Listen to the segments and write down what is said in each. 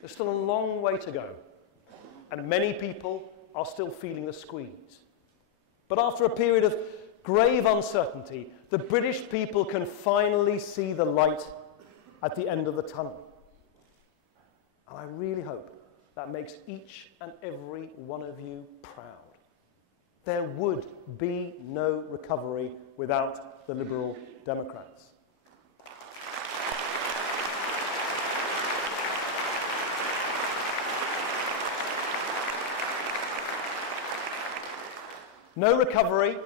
There's still a long way to go, and many people are still feeling the squeeze. But after a period of grave uncertainty, the British people can finally see the light at the end of the tunnel. And I really hope that makes each and every one of you proud. There would be no recovery without the Liberal Democrats. No recovery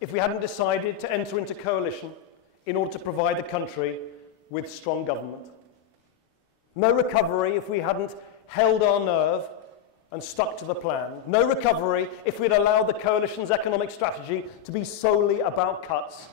if we hadn't decided to enter into coalition in order to provide the country with strong government. No recovery if we hadn't held our nerve and stuck to the plan. No recovery if we'd allowed the coalition's economic strategy to be solely about cuts.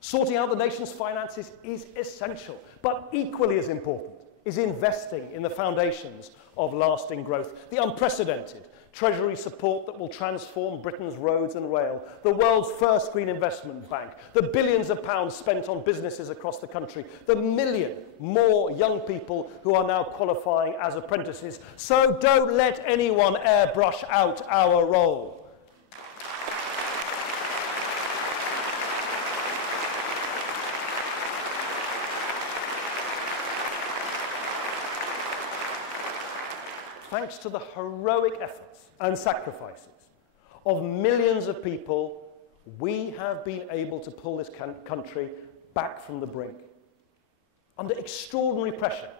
Sorting out the nation's finances is essential, but equally as important is investing in the foundations of lasting growth. The unprecedented Treasury support that will transform Britain's roads and rail, the world's first green investment bank, the billions of pounds spent on businesses across the country, the million more young people who are now qualifying as apprentices. So don't let anyone airbrush out our role. Thanks to the heroic efforts and sacrifices of millions of people, we have been able to pull this country back from the brink. Under extraordinary pressure,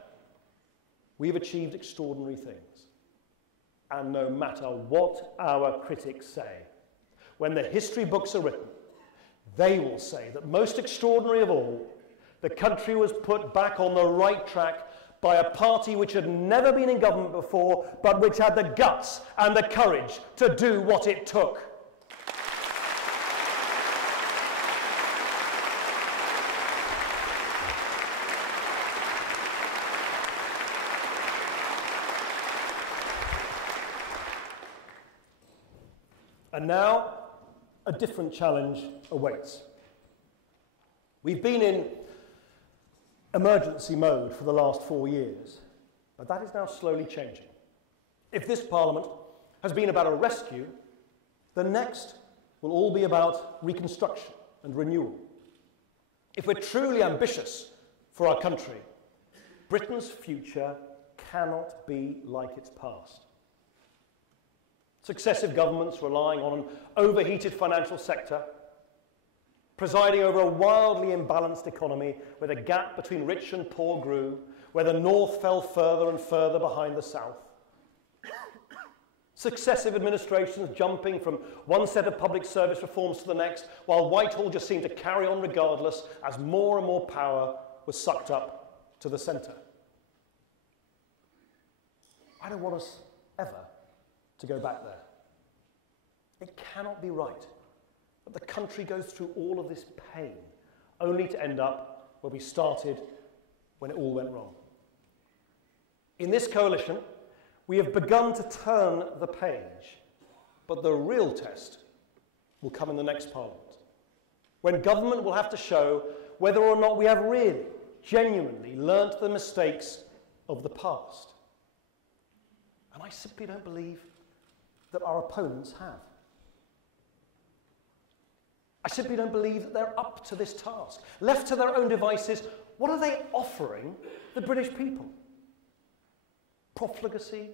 we've achieved extraordinary things. And no matter what our critics say, when the history books are written, they will say that most extraordinary of all, the country was put back on the right track by a party which had never been in government before, but which had the guts and the courage to do what it took. And now, a different challenge awaits. We've been in emergency mode for the last 4 years, but that is now slowly changing. If this Parliament has been about a rescue, the next will all be about reconstruction and renewal. If we're truly ambitious for our country, Britain's future cannot be like its past. Successive governments relying on an overheated financial sector, presiding over a wildly imbalanced economy where the gap between rich and poor grew, where the North fell further and further behind the South. Successive administrations jumping from one set of public service reforms to the next, while Whitehall just seemed to carry on regardless as more and more power was sucked up to the centre. I don't want us ever to go back there. It cannot be right that the country goes through all of this pain, only to end up where we started when it all went wrong. In this coalition, we have begun to turn the page, but the real test will come in the next Parliament, when government will have to show whether or not we have really, genuinely learnt the mistakes of the past. And I simply don't believe that our opponents have. I simply don't believe that they're up to this task. Left to their own devices, what are they offering the British people? Profligacy,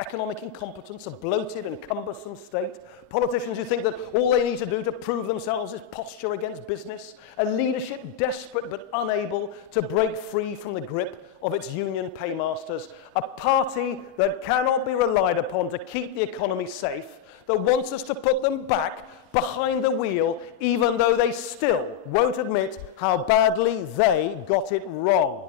economic incompetence, a bloated and cumbersome state, politicians who think that all they need to do to prove themselves is posture against business, a leadership desperate but unable to break free from the grip of its union paymasters, a party that cannot be relied upon to keep the economy safe, that wants us to put them back behind the wheel, even though they still won't admit how badly they got it wrong.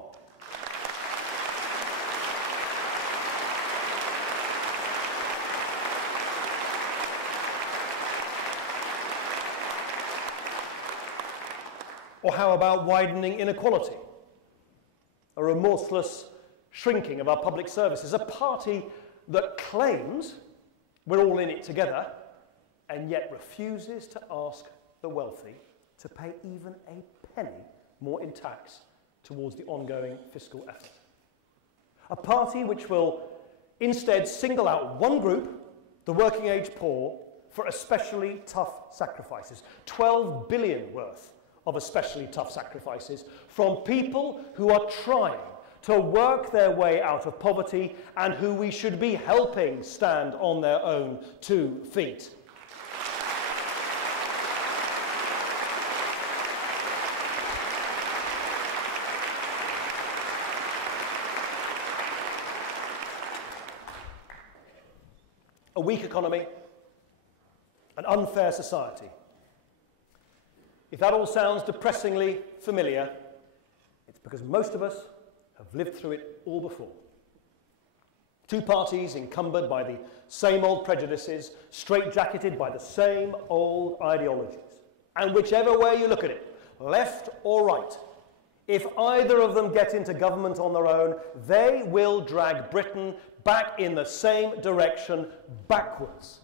Or how about widening inequality? A remorseless shrinking of our public services, a party that claims we're all in it together, and yet refuses to ask the wealthy to pay even a penny more in tax towards the ongoing fiscal effort. A party which will instead single out one group, the working age poor, for especially tough sacrifices. 12 billion worth of especially tough sacrifices from people who are trying to work their way out of poverty and who we should be helping stand on their own 2 feet. A weak economy, an unfair society. If that all sounds depressingly familiar, it's because most of us have lived through it all before. 2 parties encumbered by the same old prejudices, straitjacketed by the same old ideologies. And whichever way you look at it, left or right, if either of them get into government on their own, they will drag Britain back in the same direction, backwards.